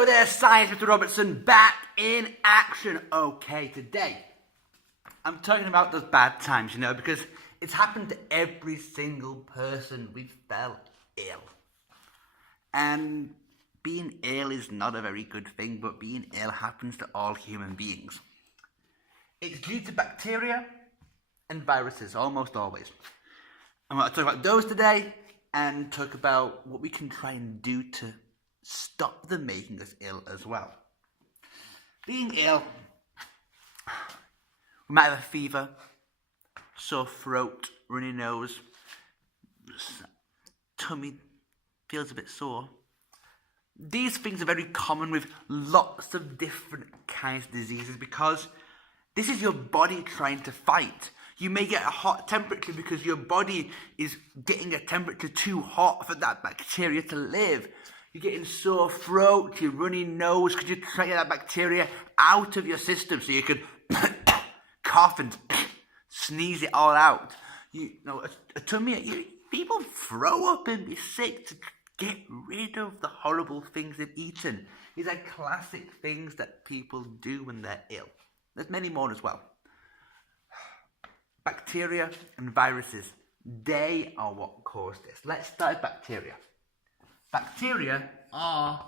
Hello there, Science Mr. Robertson, back in action. Okay, today I'm talking about those bad times, because it's happened to every single person. We fell ill. And being ill is not a very good thing, but being ill happens to all human beings. It's due to bacteria and viruses, almost always. I'm going to talk about those today and talk about what we can try and do to stop them making us ill as well. Being ill, we might have a fever, sore throat, runny nose, tummy feels a bit sore. These things are very common with lots of different kinds of diseases because this is your body trying to fight. You may get a hot temperature because your body is getting a temperature too hot for that bacteria to live. You're getting sore throat, you're runny nose because you're trying to get that bacteria out of your system so you can cough and sneeze it all out. A tummy, people throw up and be sick to get rid of the horrible things they've eaten. These are classic things that people do when they're ill. There's many more as well. Bacteria and viruses, they are what cause this. Let's start with bacteria. Bacteria are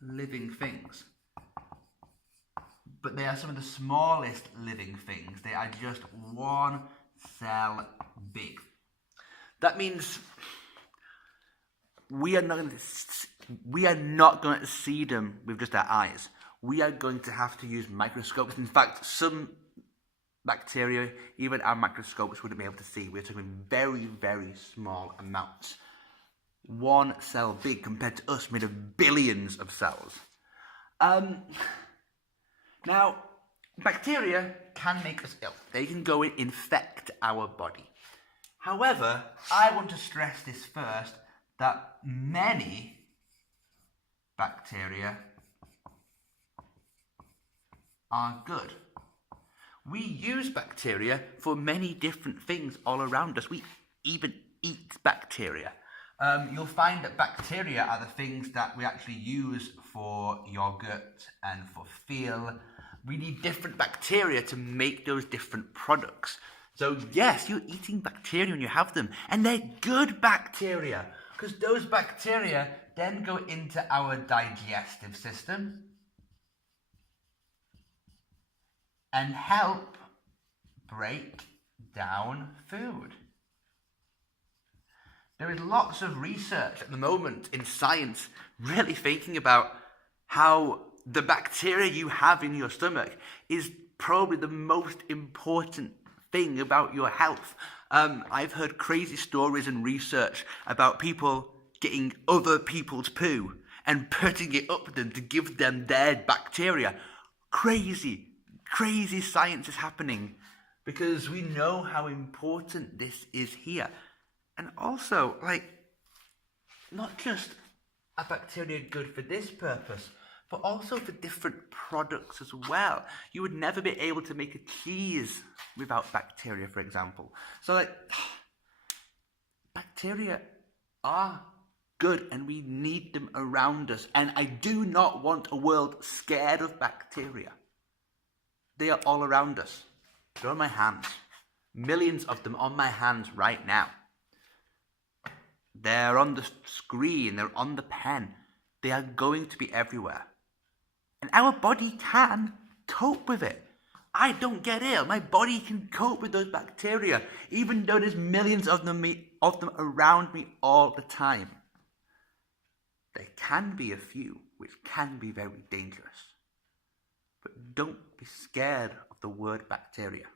living things, but they are some of the smallest living things. They are just one cell big. That means we are not going to see them with just our eyes. We are going to have to use microscopes. In fact, some bacteria, even our microscopes wouldn't be able to see. We're talking very, very small amounts. One cell big compared to us made of billions of cells. Now, bacteria can make us ill. They can go and infect our body. However, I want to stress this first, that many bacteria are good. We use bacteria for many different things all around us. We even eat bacteria. You'll find that bacteria are the things that we actually use for yogurt and for feel. We need different bacteria to make those different products. So yes, you're eating bacteria when you have them, and they're good bacteria because those bacteria then go into our digestive system and help break down food. There is lots of research at the moment in science really thinking about how the bacteria you have in your stomach is probably the most important thing about your health. I've heard crazy stories and research about people getting other people's poo and putting it up them to give them their bacteria. Crazy science is happening because we know how important this is here. And also, not just are bacteria good for this purpose, but also for different products as well. You would never be able to make a cheese without bacteria, for example. So, bacteria are good and we need them around us. And I do not want a world scared of bacteria. They are all around us. They're on my hands. Millions of them on my hands right now. They're on the screen, they're on the pen. They are going to be everywhere. And our body can cope with it. I don't get ill. My body can cope with those bacteria, even though there's millions of them around me all the time. There can be a few which can be very dangerous. But don't be scared of the word bacteria.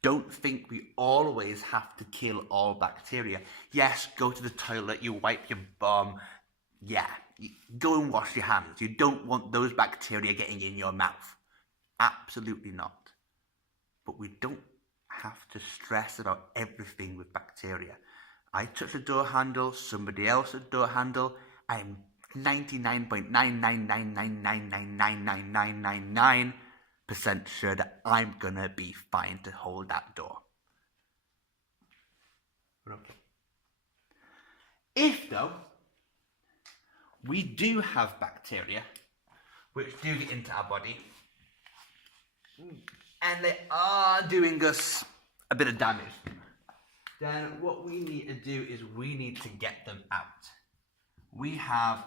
Don't think we always have to kill all bacteria. Yes, go to the toilet, you wipe your bum. Yeah, go and wash your hands. You don't want those bacteria getting in your mouth. Absolutely not. But we don't have to stress about everything with bacteria. I touch a door handle, somebody else a door handle. I'm 99.99999999999% sure that I'm gonna be fine to hold that door. Okay. If though we do have bacteria which do get into our body, and they are doing us a bit of damage, then what we need to do is we need to get them out. We have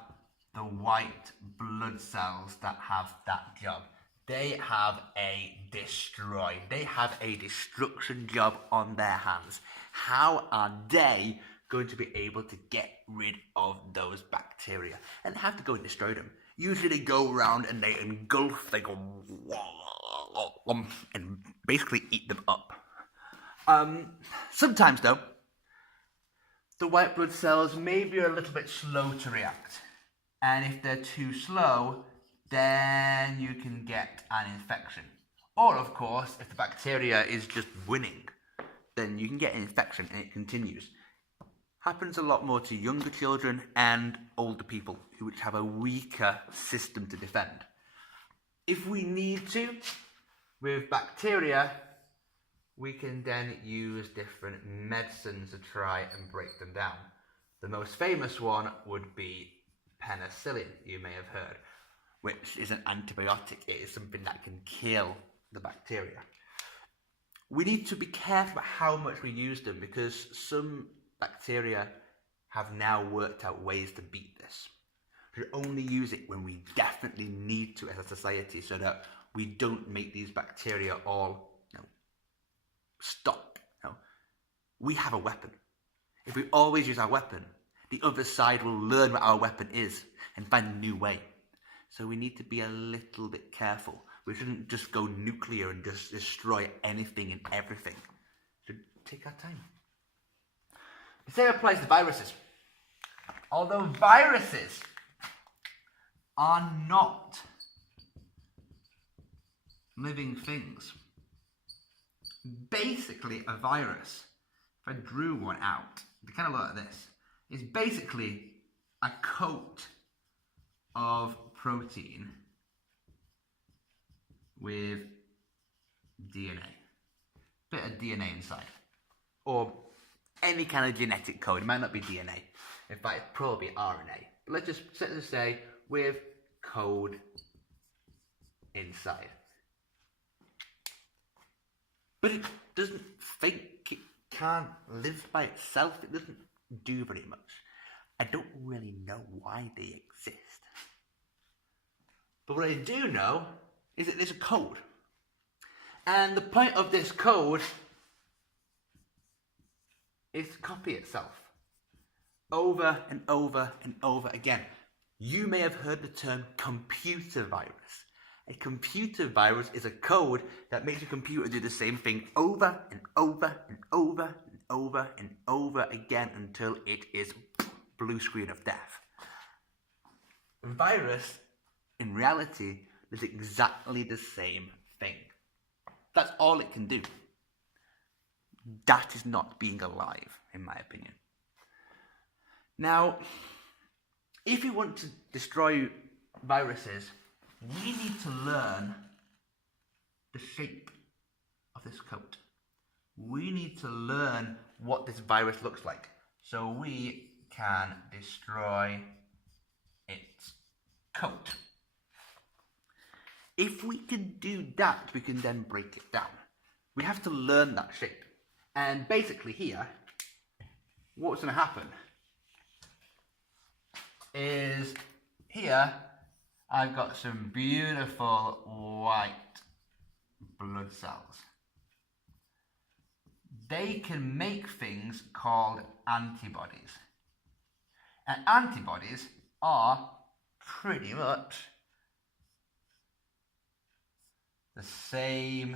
the white blood cells that have that job. They have a destroy. They have a destruction job on their hands. How are they going to be able to get rid of those bacteria? And they have to go and destroy them. Usually they go around and they engulf, they go and basically eat them up. Sometimes though, the white blood cells may be a little bit slow to react. And if they're too slow, then you can get an infection. Or of course, if the bacteria is just winning, then you can get an infection and it continues. Happens a lot more to younger children and older people which have a weaker system to defend. If we need to, with bacteria, we can then use different medicines to try and break them down. The most famous one would be penicillin, you may have heard, which is an antibiotic. It is something that can kill the bacteria. We need to be careful about how much we use them because some bacteria have now worked out ways to beat this. We should only use it when we definitely need to as a society so that we don't make these bacteria all stop. We have a weapon. If we always use our weapon, the other side will learn what our weapon is and find a new way. So we need to be a little bit careful. We shouldn't just go nuclear and just destroy anything and everything. We should take our time. The same applies to viruses. Although viruses are not living things, basically a virus, if I drew one out, they kind of look like this, is basically a coat of protein with DNA. Bit of DNA inside. Or any kind of genetic code. It might not be DNA. In fact, it's probably RNA. But let's just say with code inside. But it doesn't think, it can't live by itself. It doesn't do very much. I don't really know why they exist. But what I do know is that there's a code. And the point of this code is to copy itself over and over and over again. You may have heard the term computer virus. A computer virus is a code that makes a computer do the same thing over and over and over and over and over again until it is blue screen of death. A virus, in reality, is exactly the same thing. That's all it can do. That is not being alive, in my opinion. Now, if you want to destroy viruses, we need to learn the shape of this coat. We need to learn what this virus looks like so we can destroy its coat. If we can do that, we can then break it down. We have to learn that shape. And basically here, what's going to happen is here I've got some beautiful white blood cells. They can make things called antibodies. And antibodies are pretty much the same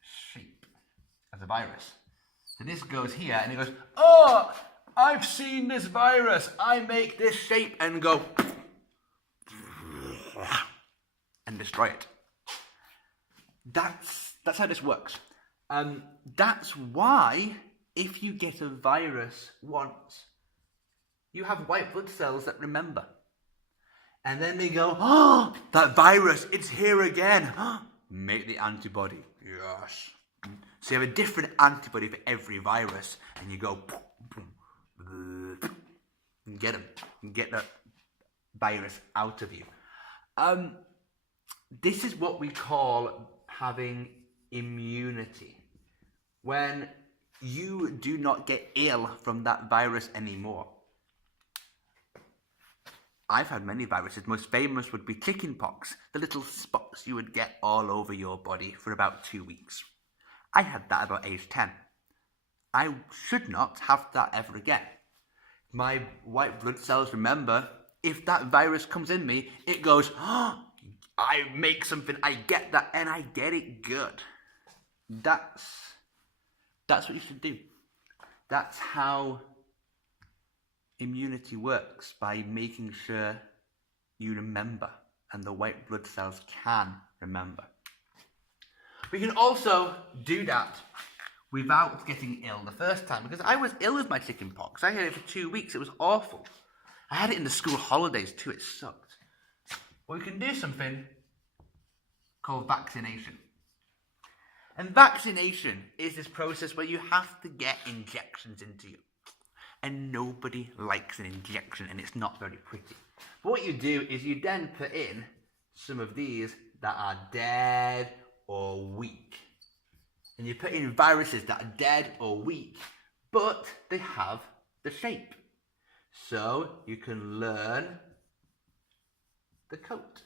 shape as a virus. So this goes here and it goes, oh, I've seen this virus. I make this shape and go and destroy it. That's how this works. That's why if you get a virus once, you have white blood cells that remember. And then they go, oh, that virus, it's here again. Make the antibody. Yes. So you have a different antibody for every virus. And you go, and get them. You get that virus out of you. This is what we call having immunity. When you do not get ill from that virus anymore. I've had many viruses. Most famous would be chickenpox, the little spots you would get all over your body for about 2 weeks. I had that about age 10. I should not have that ever again. My white blood cells remember, if that virus comes in me, it goes, oh, I make something, I get that, and I get it good. That's what you should do. That's how immunity works, by making sure you remember, and the white blood cells can remember. We can also do that without getting ill the first time, because I was ill with my chickenpox. I had it for 2 weeks. It was awful. I had it in the school holidays too. It sucked. Well, we can do something called vaccination. And vaccination is this process where you have to get injections into you. And nobody likes an injection, and it's not very pretty. But what you do is you then put in some of these that are dead or weak. And you put in viruses that are dead or weak, but they have the shape. So you can learn the coat.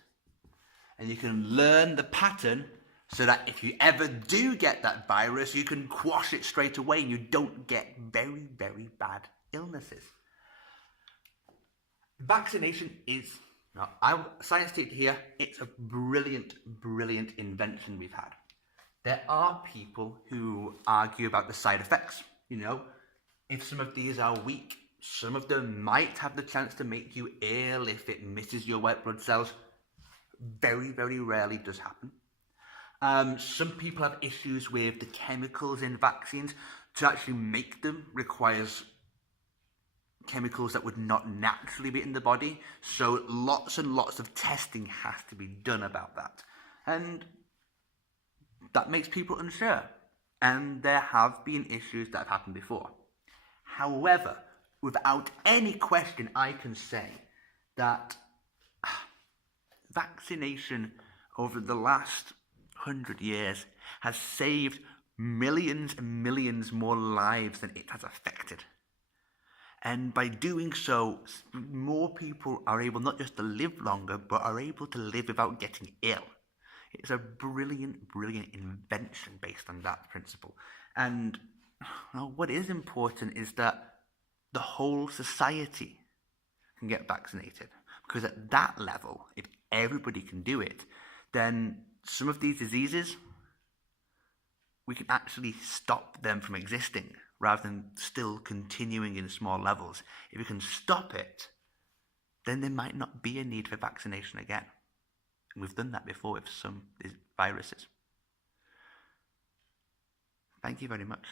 And you can learn the pattern, so that if you ever do get that virus, you can quash it straight away and you don't get very, very bad illnesses. Vaccination is, science teacher here, it's a brilliant, brilliant invention we've had. There are people who argue about the side effects. You know, if some of these are weak, some of them might have the chance to make you ill if it misses your white blood cells. Very, very rarely does happen. Some people have issues with the chemicals in vaccines. To actually make them requires chemicals that would not naturally be in the body. So lots and lots of testing has to be done about that. And that makes people unsure. And there have been issues that have happened before. However, without any question, I can say that vaccination over the last 100 years has saved millions and millions more lives than it has affected. And by doing so, more people are able not just to live longer, but are able to live without getting ill. It's a brilliant, brilliant invention based on that principle. And what is important is that the whole society can get vaccinated. Because at that level, if everybody can do it, then some of these diseases, we can actually stop them from existing rather than still continuing in small levels. If we can stop it, then there might not be a need for vaccination again. And we've done that before with some viruses. Thank you very much.